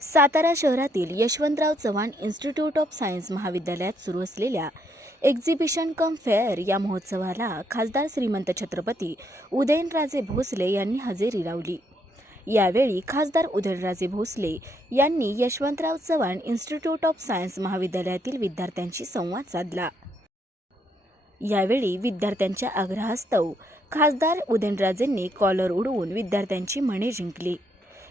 सातारा शहरातील Yashwantrao Chavan institute of science महाविद्यालयात सुरू असलेल्या एक्झिबिशन कम फेअर या महोत्सवाला खासदार श्रीमंत छत्रपती उदयनराजे भोसले यांनी हजेरी लावली। यावेळी खासदार उदयनराजे भोसले यांनी Yashwantrao Chavan institute of science महाविद्यालयातील विद्यार्थ्यांशी संवाद साधला। यावेळी विद्यार्थ्यांच्या आग्रहास्तव खासदार उदयनराजेंनी कॉलर उडवून विद्यार्थ्यांची मने जिंकली।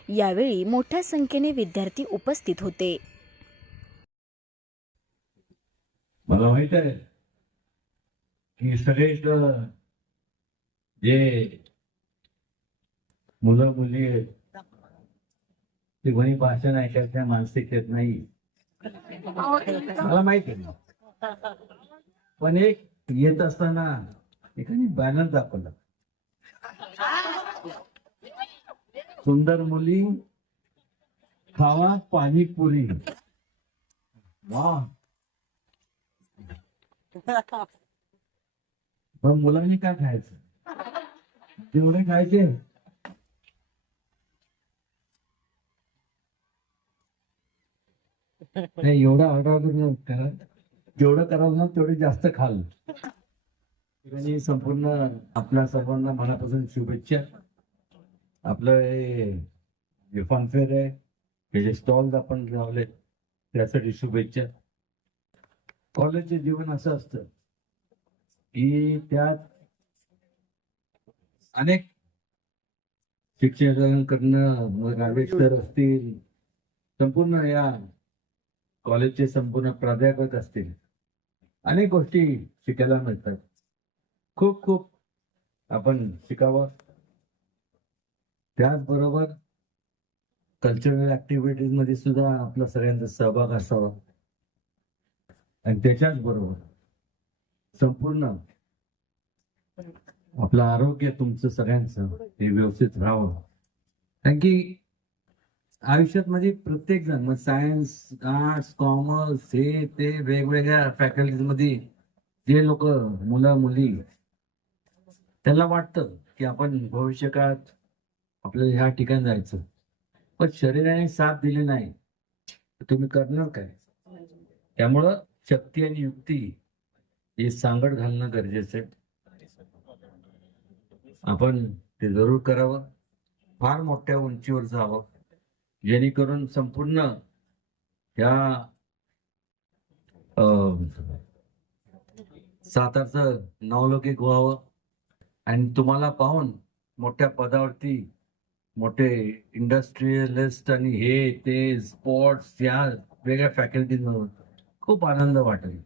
यावेळी मोठ्या संख्येने विद्यार्थी उपस्थित होते। मला माहित आहे की सगळे जे मुलं मुली आहेत ते कोणी भाषण ऐकायच्या मानसिकतेत नाही, मला माहित आहे। पण एक येत असताना एकाने बॅनर दाखवला, सुंदर मुली खावा पाणीपुरी। वाह, पण मुलांनी काय खायचं, जेवढे खायचे नाही, एवढा ऑर्डर करा, जेवढं करावं ना तेवढे जास्त खाल। आणि संपूर्ण आपल्या सर्वांना मनापासून शुभेच्छा। आपलं हे फनफेअर आहे, हे जे स्टॉल्स आपण लावले त्यासाठी शुभेच्छा। कॉलेजचे जीवन असं असतं की त्यात अनेक शिक्षकांकडनं, मग आविष्कार असतील, संपूर्ण या कॉलेजचे संपूर्ण प्राध्यापक असतील, अनेक गोष्टी शिकायला मिळतात। खूप खूप आपण शिकावं। त्याचबरोबर कल्चरल ऍक्टिव्हिटीज मध्ये सुद्धा आपला सगळ्यांचा सहभाग असावा आणि त्याच्याच बरोबर संपूर्ण आपलं आरोग्य तुमचं सगळ्यांचं हे व्यवस्थित राहावं। कारण की आयुष्यात मध्ये प्रत्येक जण, मग सायन्स, आर्ट्स, कॉमर्स, हे ते वेगवेगळ्या फॅकल्टीज मध्ये जे लोक, मुलं मुली, त्यांना वाटतं की आपण भविष्यकाळात आपल्याला ह्या ठिकाणी जायचं, पण शरीराने साथ दिली नाही तर तुम्ही करणार काय? त्यामुळं शक्ती आणि युक्ती हे सांगड घालणं गरजेचं आहे। आपण ते जरूर करावं, फार मोठ्या उंचीवर जावं, जेणेकरून संपूर्ण या सातारचं नावलौकिक व्हावं आणि तुम्हाला पाहून मोठ्या पदावरती मोठे इंडस्ट्रियलिस्ट आणि हे ते स्पोर्ट्स या वेगळ्या फॅकल्टीज मधून खूप आनंद वाटेल।